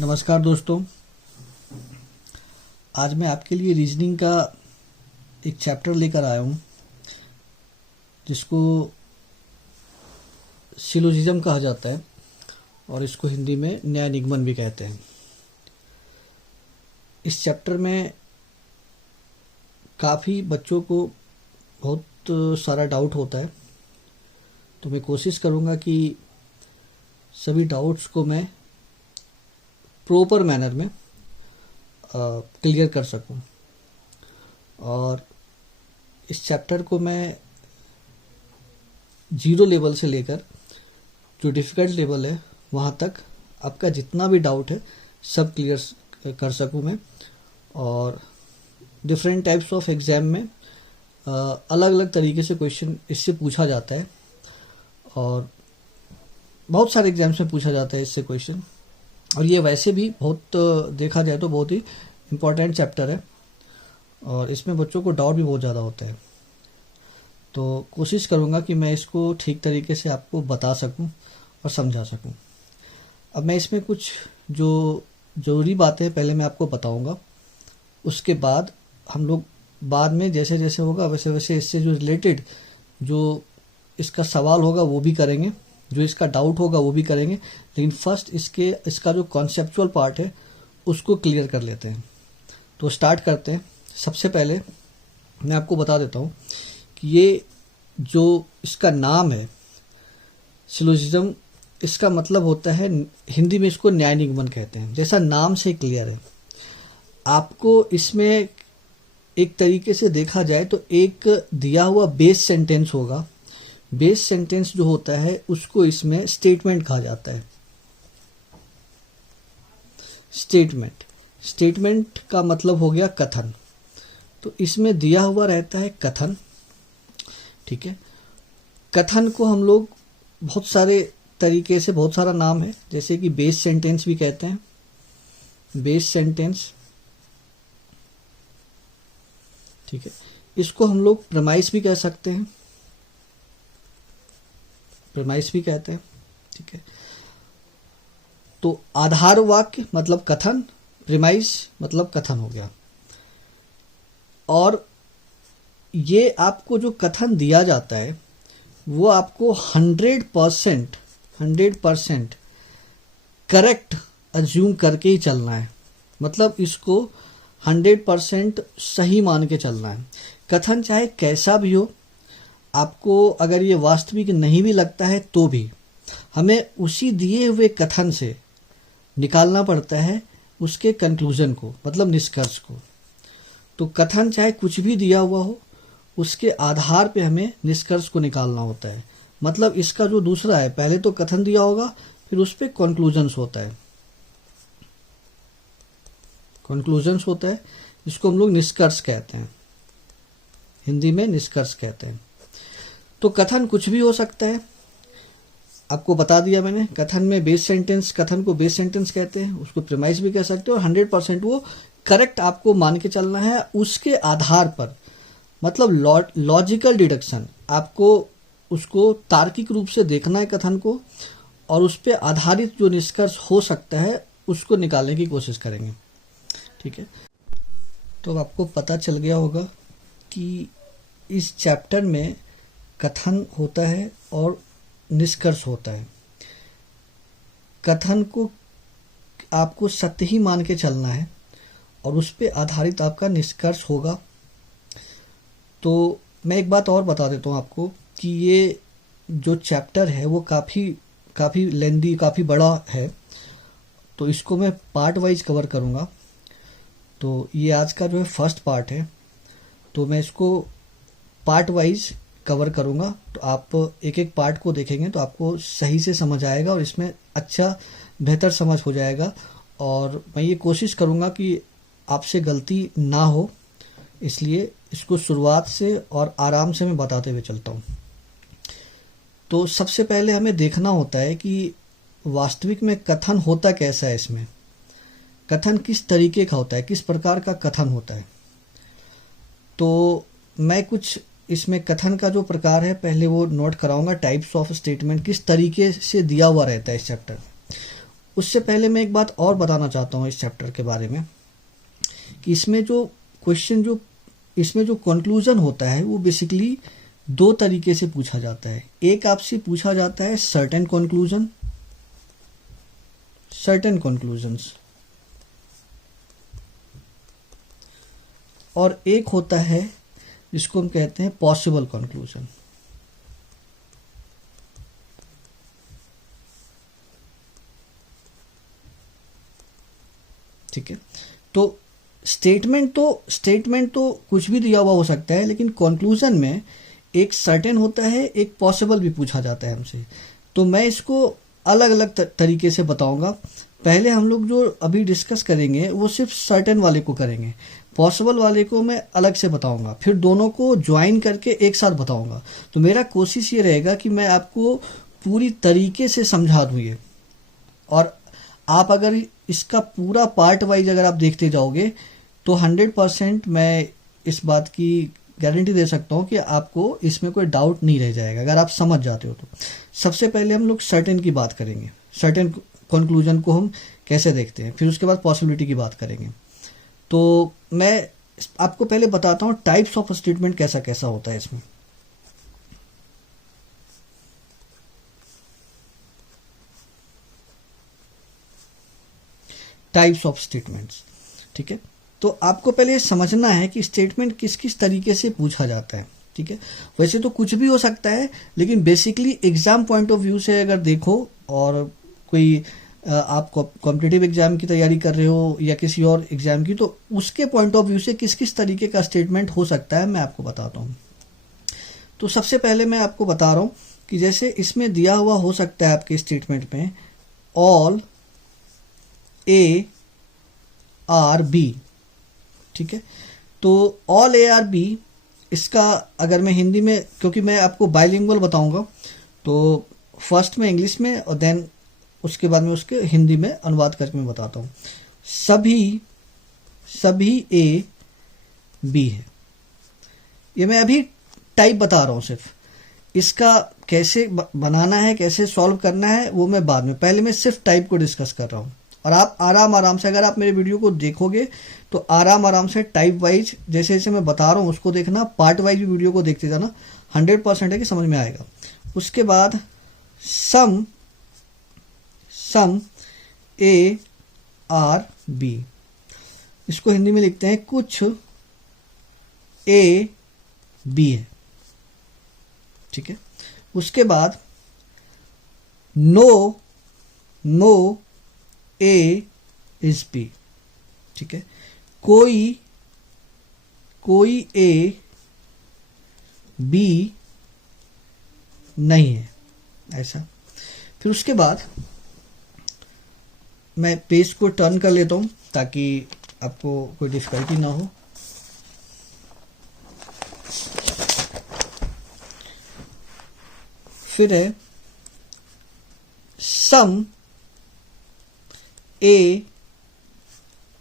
नमस्कार दोस्तों। आज मैं आपके लिए रीजनिंग का एक चैप्टर लेकर आया हूँ जिसको सिलोजिज्म कहा जाता है और इसको हिंदी में न्याय निगमन भी कहते हैं। इस चैप्टर में काफ़ी बच्चों को बहुत सारा डाउट होता है, तो मैं कोशिश करूँगा कि सभी डाउट्स को मैं प्रॉपर मैनर में क्लियर कर सकूं। और इस चैप्टर को मैं जीरो लेवल से लेकर जो डिफ़िकल्ट लेवल है वहाँ तक आपका जितना भी डाउट है सब क्लियर कर सकूं मैं। और डिफरेंट टाइप्स ऑफ एग्ज़ाम में अलग अलग तरीके से क्वेश्चन इससे पूछा जाता है और बहुत सारे एग्जाम्स में पूछा जाता है इससे क्वेश्चन। और ये वैसे भी बहुत देखा जाए तो बहुत ही इम्पोर्टेंट चैप्टर है और इसमें बच्चों को डाउट भी बहुत ज़्यादा होता है। तो कोशिश करूँगा कि मैं इसको ठीक तरीके से आपको बता सकूं और समझा सकूं। अब मैं इसमें कुछ जो ज़रूरी बातें पहले मैं आपको बताऊंगा, उसके बाद हम लोग बाद में जैसे जैसे होगा वैसे वैसे इससे जो रिलेटेड जो इसका सवाल होगा वो भी करेंगे, जो इसका डाउट होगा वो भी करेंगे। लेकिन फर्स्ट इसका जो कॉन्सेप्चुअल पार्ट है उसको क्लियर कर लेते हैं। तो स्टार्ट करते हैं। सबसे पहले मैं आपको बता देता हूँ कि ये जो इसका नाम है सिलोजिज्म, इसका मतलब होता है, हिंदी में इसको न्याय निगमन कहते हैं। जैसा नाम से क्लियर है, आपको इसमें एक तरीके से देखा जाए तो एक दिया हुआ बेस सेंटेंस होगा। बेस सेंटेंस जो होता है उसको इसमें स्टेटमेंट कहा जाता है। स्टेटमेंट का मतलब हो गया कथन। तो इसमें दिया हुआ रहता है कथन, ठीक है। कथन को हम लोग बहुत सारे तरीके से, बहुत सारा नाम है, जैसे कि बेस सेंटेंस भी कहते हैं। बेस सेंटेंस, ठीक है। इसको हम लोग प्रेमाइस भी कह सकते हैं, प्रेमाइस भी कहते हैं, ठीक है। तो आधार वाक्य मतलब कथन, प्रेमाइस मतलब कथन हो गया। और ये आपको जो कथन दिया जाता है वो आपको 100% करेक्ट अज्यूम करके ही चलना है। मतलब इसको 100% सही मान के चलना है। कथन चाहे कैसा भी हो, आपको अगर ये वास्तविक नहीं भी लगता है तो भी हमें उसी दिए हुए कथन से निकालना पड़ता है उसके कंक्लूजन को, मतलब निष्कर्ष को। तो कथन चाहे कुछ भी दिया हुआ हो, उसके आधार पे हमें निष्कर्ष को निकालना होता है। मतलब इसका जो दूसरा है, पहले तो कथन दिया होगा, फिर उस पे कंक्लूजन्स होता है, कंक्लूजन्स होता है। इसको हम लोग निष्कर्ष कहते हैं, हिंदी में निष्कर्ष कहते हैं। तो कथन कुछ भी हो सकता है, आपको बता दिया मैंने। कथन में बेस सेंटेंस, कथन को बेस सेंटेंस कहते हैं, उसको प्रेमाइस भी कह सकते हो। और 100% वो करेक्ट आपको मान के चलना है। उसके आधार पर, मतलब लॉजिकल डिडक्शन, आपको उसको तार्किक रूप से देखना है कथन को, और उस पर आधारित जो निष्कर्ष हो सकता है उसको निकालने की कोशिश करेंगे, ठीक है। तो अब आपको पता चल गया होगा कि इस चैप्टर में कथन होता है और निष्कर्ष होता है। कथन को आपको सत्य ही मान के चलना है और उस पे आधारित आपका निष्कर्ष होगा। तो मैं एक बात और बता देता हूँ आपको कि ये जो चैप्टर है वो काफ़ी लेंदी, काफ़ी बड़ा है। तो इसको मैं पार्ट वाइज कवर करूँगा। तो ये आज का जो है फर्स्ट पार्ट है, तो मैं इसको पार्ट वाइज कवर करूँगा। तो आप एक एक पार्ट को देखेंगे तो आपको सही से समझ आएगा और इसमें अच्छा बेहतर समझ हो जाएगा। और मैं ये कोशिश करूँगा कि आपसे गलती ना हो, इसलिए इसको शुरुआत से और आराम से मैं बताते हुए चलता हूँ। तो सबसे पहले हमें देखना होता है कि वास्तविक में कथन होता कैसा है। इसमें कथन किस तरीके का होता है, किस प्रकार का कथन होता है। तो मैं कुछ इसमें कथन का जो प्रकार है पहले वो नोट कराऊंगा। टाइप्स ऑफ स्टेटमेंट किस तरीके से दिया हुआ रहता है इस चैप्टर में, उससे पहले मैं एक बात और बताना चाहता हूँ इस चैप्टर के बारे में कि इसमें जो कंक्लूजन होता है वो बेसिकली दो तरीके से पूछा जाता है। एक आपसे पूछा जाता है सर्टेन कंक्लूजन्स, और एक होता है जिसको हम कहते हैं पॉसिबल कंक्लूजन। ठीक है, तो स्टेटमेंट तो कुछ भी दिया हुआ हो सकता है, लेकिन कंक्लूजन में एक सर्टेन होता है, एक पॉसिबल भी पूछा जाता है हमसे। तो मैं इसको अलग अलग तरीके से बताऊंगा। पहले हम लोग जो अभी डिस्कस करेंगे वो सिर्फ सर्टेन वाले को करेंगे, पॉसिबल वाले को मैं अलग से बताऊंगा, फिर दोनों को ज्वाइन करके एक साथ बताऊंगा। तो मेरा कोशिश ये रहेगा कि मैं आपको पूरी तरीके से समझा दूँ ये, और आप अगर इसका पूरा पार्ट वाइज अगर आप देखते जाओगे तो 100% मैं इस बात की गारंटी दे सकता हूँ कि आपको इसमें कोई डाउट नहीं रह जाएगा अगर आप समझ जाते हो तो। सबसे पहले हम लोग सर्टेन की बात करेंगे, सर्टेन कंक्लूजन को हम कैसे देखते हैं, फिर उसके बाद पॉसिबिलिटी की बात करेंगे। तो मैं आपको पहले बताता हूँ टाइप्स ऑफ स्टेटमेंट कैसा कैसा होता है इसमें। टाइप्स ऑफ स्टेटमेंट्स, ठीक है। तो आपको पहले समझना है कि स्टेटमेंट किस किस तरीके से पूछा जाता है। ठीक है, वैसे तो कुछ भी हो सकता है, लेकिन basically exam point of view से अगर देखो, और कोई आप कॉम्पिटिटिव एग्जाम की तैयारी कर रहे हो या किसी और एग्जाम की, तो उसके पॉइंट ऑफ व्यू से किस किस तरीके का स्टेटमेंट हो सकता है मैं आपको बताता हूँ। तो सबसे पहले मैं आपको बता रहा हूँ कि जैसे इसमें दिया हुआ हो सकता है आपके स्टेटमेंट में ऑल ए आर बी। ठीक है, तो ऑल ए आर बी, इसका अगर मैं हिंदी में, क्योंकि मैं आपको बाइलिंगुअल बताऊंगा, तो फर्स्ट में इंग्लिश में और देन उसके बाद में उसके हिंदी में अनुवाद करके मैं बताता हूँ। सभी ए बी है। ये मैं अभी टाइप बता रहा हूँ, सिर्फ इसका कैसे बनाना है, कैसे सॉल्व करना है वो मैं बाद में, पहले मैं सिर्फ टाइप को डिस्कस कर रहा हूँ। और आप आराम से, अगर आप मेरे वीडियो को देखोगे तो आराम से टाइप वाइज जैसे जैसे मैं बता रहा हूँ उसको देखना, पार्ट वाइज भी वीडियो को देखते जाना, 100% है कि समझ में आएगा। उसके बाद सम ए आर बी, इसको हिंदी में लिखते हैं कुछ ए बी है। ठीक है, उसके बाद नो ए इज बी। ठीक है, कोई ए बी नहीं है, ऐसा। फिर उसके बाद मैं पेज को टर्न कर लेता हूं ताकि आपको कोई डिफिकल्टी ना हो। फिर है सम ए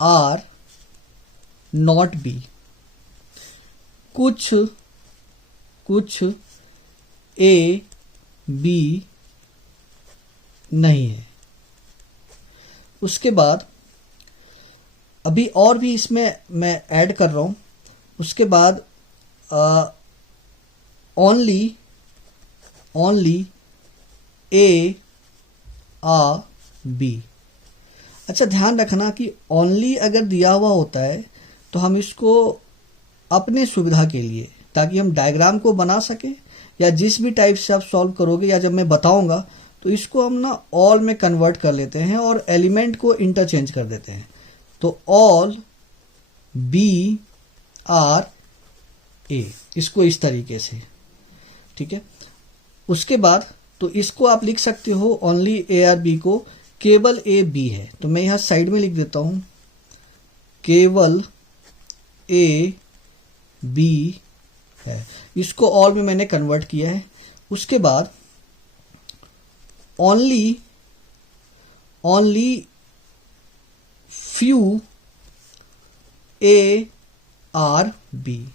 आर नॉट बी, कुछ ए बी नहीं है। उसके बाद अभी और भी इसमें मैं ऐड कर रहा हूं। उसके बाद ओनली ए आ बी। अच्छा, ध्यान रखना कि ओनली अगर दिया हुआ होता है तो हम इसको अपने सुविधा के लिए, ताकि हम डायग्राम को बना सके या जिस भी टाइप से आप सॉल्व करोगे या जब मैं बताऊंगा तो इसको हम ना ऑल में कन्वर्ट कर लेते हैं और एलिमेंट को इंटरचेंज कर देते हैं। तो ऑल बी आर ए, इसको इस तरीके से। ठीक है, उसके बाद तो इसको आप लिख सकते हो ओनली ए आर बी को केवल ए बी है, तो मैं यहां साइड में लिख देता हूं केवल ए बी है। इसको ऑल में मैंने कन्वर्ट किया है। उसके बाद only few A are B.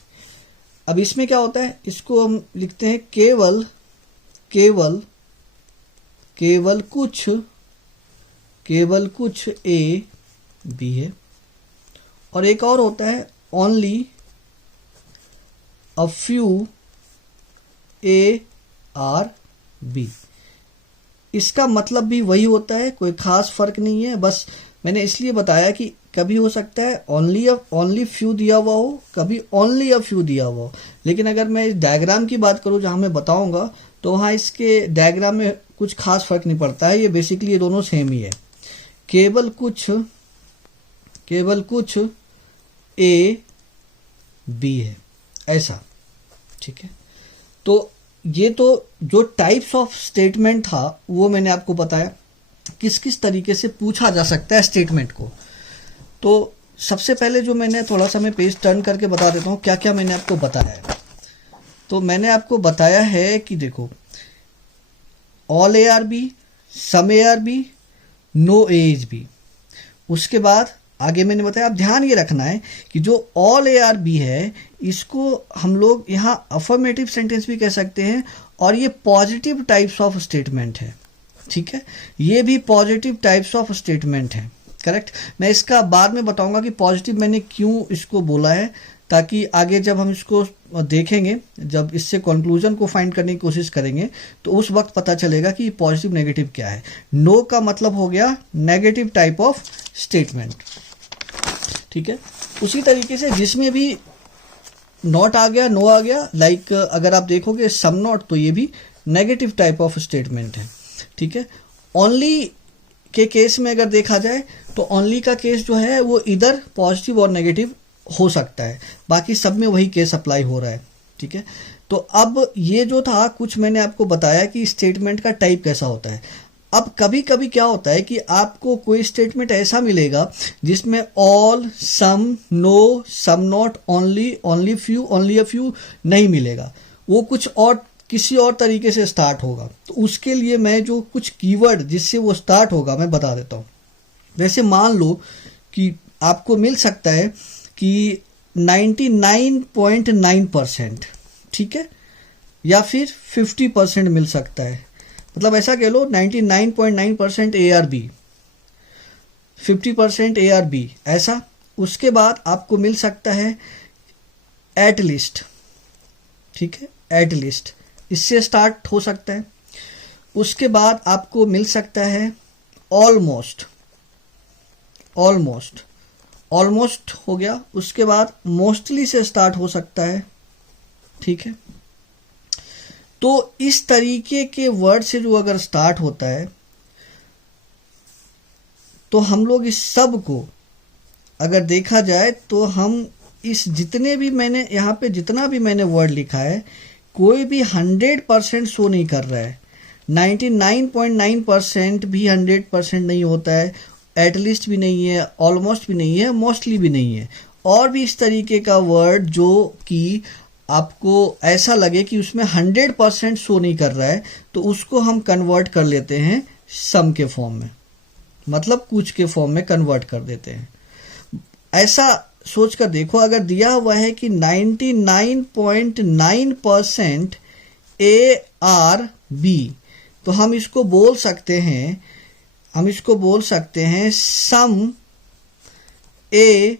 अब इसमें क्या होता है, इसको हम लिखते हैं केवल केवल कुछ ए बी है, और एक और होता है only a few A are B. इसका मतलब भी वही होता है, कोई खास फर्क नहीं है। बस मैंने इसलिए बताया कि कभी हो सकता है ओनली फ्यू दिया हुआ हो, कभी ओनली अ फ्यू दिया हुआ हो। लेकिन अगर मैं इस डायग्राम की बात करूं जहां मैं बताऊंगा, तो वहां इसके डायग्राम में कुछ खास फर्क नहीं पड़ता है। ये बेसिकली ये दोनों सेम ही है। केवल कुछ ए बी है, ऐसा। ठीक है, तो ये तो जो टाइप्स ऑफ स्टेटमेंट था वो मैंने आपको बताया, किस किस तरीके से पूछा जा सकता है स्टेटमेंट को। तो सबसे पहले जो मैंने थोड़ा सा मैं पेज टर्न करके बता देता हूँ क्या क्या मैंने आपको बताया है। तो मैंने आपको बताया है कि देखो, all A are B, some A are B, no A is B. उसके बाद आगे मैंने बताया, अब ध्यान ये रखना है कि जो ऑल ए आर बी है, इसको हम लोग यहाँ अफर्मेटिव सेंटेंस भी कह सकते हैं, और ये पॉजिटिव टाइप्स ऑफ स्टेटमेंट है। ठीक है, ये भी पॉजिटिव टाइप्स ऑफ स्टेटमेंट है। करेक्ट। मैं इसका बाद में बताऊंगा कि पॉजिटिव मैंने क्यों इसको बोला है, ताकि आगे जब हम इसको देखेंगे, जब इससे कंक्लूजन को फाइंड करने की कोशिश करेंगे, तो उस वक्त पता चलेगा कि पॉजिटिव नेगेटिव क्या है। नो का मतलब हो गया नेगेटिव टाइप ऑफ स्टेटमेंट। ठीक है, उसी तरीके से जिसमें भी नॉट आ गया, नो आ गया, लाइक अगर आप देखोगे सम नॉट, तो ये भी नेगेटिव टाइप ऑफ स्टेटमेंट है। ठीक है, ओनली के केस में अगर देखा जाए तो ओनली का केस जो है वो इधर पॉजिटिव और नेगेटिव हो सकता है, बाकी सब में वही केस अप्लाई हो रहा है। ठीक है, तो अब ये जो था कुछ मैंने आपको बताया कि स्टेटमेंट का टाइप कैसा होता है। अब कभी कभी क्या होता है कि आपको कोई स्टेटमेंट ऐसा मिलेगा जिसमें all, some, no, some not, only, only few, only a few नहीं मिलेगा, वो कुछ और किसी और तरीके से स्टार्ट होगा। तो उसके लिए मैं जो कुछ कीवर्ड जिससे वो स्टार्ट होगा मैं बता देता हूँ। वैसे मान लो कि आपको मिल सकता है कि 99.9%, ठीक है, या फिर 50% मिल सकता है। मतलब ऐसा कह लो 99.9% A are B, 50% A are B, ऐसा। उसके बाद आपको मिल सकता है एट लीस्ट। ठीक है, एट लीस्ट, इससे स्टार्ट हो सकता है। उसके बाद आपको मिल सकता है ऑलमोस्ट, ऑलमोस्ट, ऑलमोस्ट हो गया। उसके बाद मोस्टली से स्टार्ट हो सकता है। ठीक है, तो इस तरीके के वर्ड से जो अगर स्टार्ट होता है, तो हम लोग इस सब को अगर देखा जाए तो हम इस जितने भी मैंने यहाँ पे जितना भी मैंने वर्ड लिखा है, कोई भी 100% शो नहीं कर रहा है। 99.9% भी 100% नहीं होता है, एटलीस्ट भी नहीं है, ऑलमोस्ट भी नहीं है, मोस्टली भी नहीं है। और भी इस तरीके का वर्ड जो कि आपको ऐसा लगे कि उसमें 100% शो नहीं कर रहा है, तो उसको हम कन्वर्ट कर लेते हैं सम के फॉर्म में, मतलब कुछ के फॉर्म में कन्वर्ट कर देते हैं। ऐसा सोच कर देखो, अगर दिया हुआ है कि 99.9% ए आर बी, तो हम इसको बोल सकते हैं, सम ए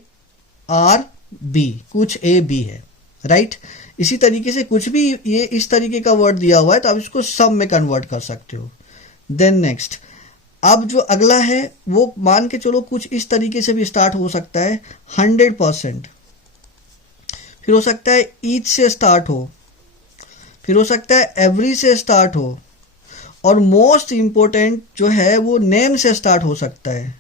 आर बी, कुछ ए बी है, राइट। इसी तरीके से कुछ भी ये इस तरीके का वर्ड दिया हुआ है तो आप इसको सम में कन्वर्ट कर सकते हो। देन नेक्स्ट, अब जो अगला है वो मान के चलो कुछ इस तरीके से भी स्टार्ट हो सकता है 100%, फिर हो सकता है ईच से स्टार्ट हो, फिर हो सकता है एवरी से स्टार्ट हो, और मोस्ट इंपॉर्टेंट जो है वो नेम से स्टार्ट हो सकता है।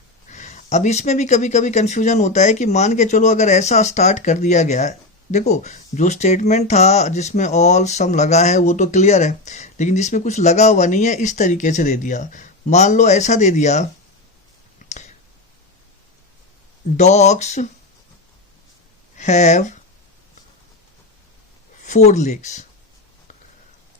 अब इसमें भी कभी कभी कंफ्यूजन होता है कि मान के चलो अगर ऐसा स्टार्ट कर दिया गया, देखो जो स्टेटमेंट था जिसमें ऑल सम लगा है वो तो क्लियर है, लेकिन जिसमें कुछ लगा हुआ नहीं है इस तरीके से दे दिया। मान लो ऐसा दे दिया, डॉग्स हैव 4 legs।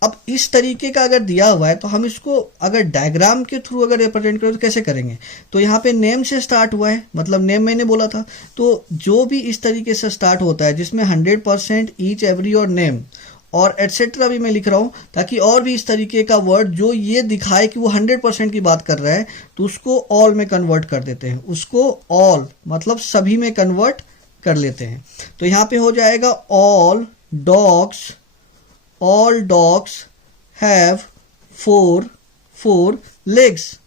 अब इस तरीके का अगर दिया हुआ है तो हम इसको अगर डायग्राम के थ्रू अगर रिप्रेजेंट करें तो कैसे करेंगे। तो यहाँ पे नेम से स्टार्ट हुआ है, मतलब नेम मैंने बोला था, तो जो भी इस तरीके से स्टार्ट होता है जिसमें 100% ईच, एवरी और नेम, और एटसेट्रा भी मैं लिख रहा हूँ, ताकि और भी इस तरीके का वर्ड जो ये दिखाए कि वो 100% की बात कर रहा है, तो उसको ऑल में कन्वर्ट कर देते हैं, उसको ऑल मतलब सभी में कन्वर्ट कर लेते हैं। तो यहाँ पे हो जाएगा all dogs have four legs.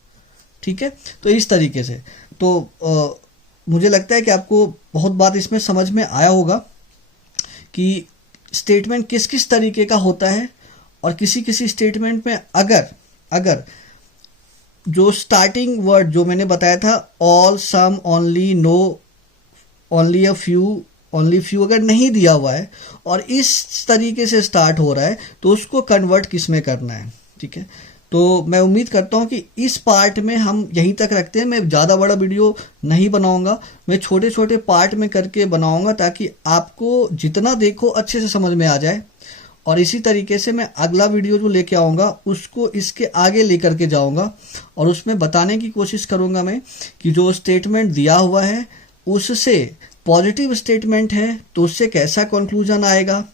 ठीक है, तो इस तरीके से तो मुझे लगता है कि आपको बहुत बात इसमें समझ में आया होगा कि स्टेटमेंट किस किस तरीके का होता है, और किसी किसी स्टेटमेंट में अगर जो स्टार्टिंग वर्ड जो मैंने बताया था all, some, only, no, only a few, only few अगर नहीं दिया हुआ है और इस तरीके से स्टार्ट हो रहा है, तो उसको कन्वर्ट किस में करना है। ठीक है, तो मैं उम्मीद करता हूं कि इस पार्ट में हम यहीं तक रखते हैं। मैं ज़्यादा बड़ा वीडियो नहीं बनाऊंगा, मैं छोटे छोटे पार्ट में करके बनाऊंगा, ताकि आपको जितना देखो अच्छे से समझ में आ जाए। और इसी तरीके से मैं अगला वीडियो जो लेके आऊँगा उसको इसके आगे लेकर के जाऊँगा, और उसमें बताने की कोशिश करूँगा मैं कि जो स्टेटमेंट दिया हुआ है उससे पॉजिटिव स्टेटमेंट है तो उससे कैसा कंक्लूजन आएगा,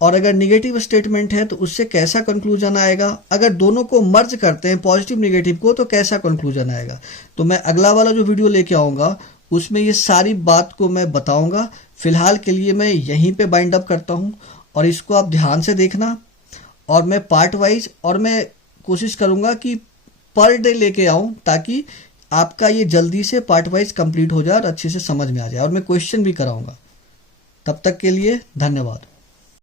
और अगर निगेटिव स्टेटमेंट है तो उससे कैसा कंक्लूजन आएगा, अगर दोनों को मर्ज करते हैं पॉजिटिव निगेटिव को तो कैसा कंक्लूजन आएगा। तो मैं अगला वाला जो वीडियो लेके आऊँगा उसमें ये सारी बात को मैं बताऊँगा। फिलहाल के लिए मैं यहीं पे बाइंड अप करता हूँ, और इसको आप ध्यान से देखना, और मैं पार्ट वाइज, और मैं कोशिश करूँगा कि पर डे लेके आऊँ, ताकि आपका ये जल्दी से पार्ट वाइज कंप्लीट हो जाए और अच्छे से समझ में आ जाए, और मैं क्वेश्चन भी कराऊँगा। तब तक के लिए धन्यवाद।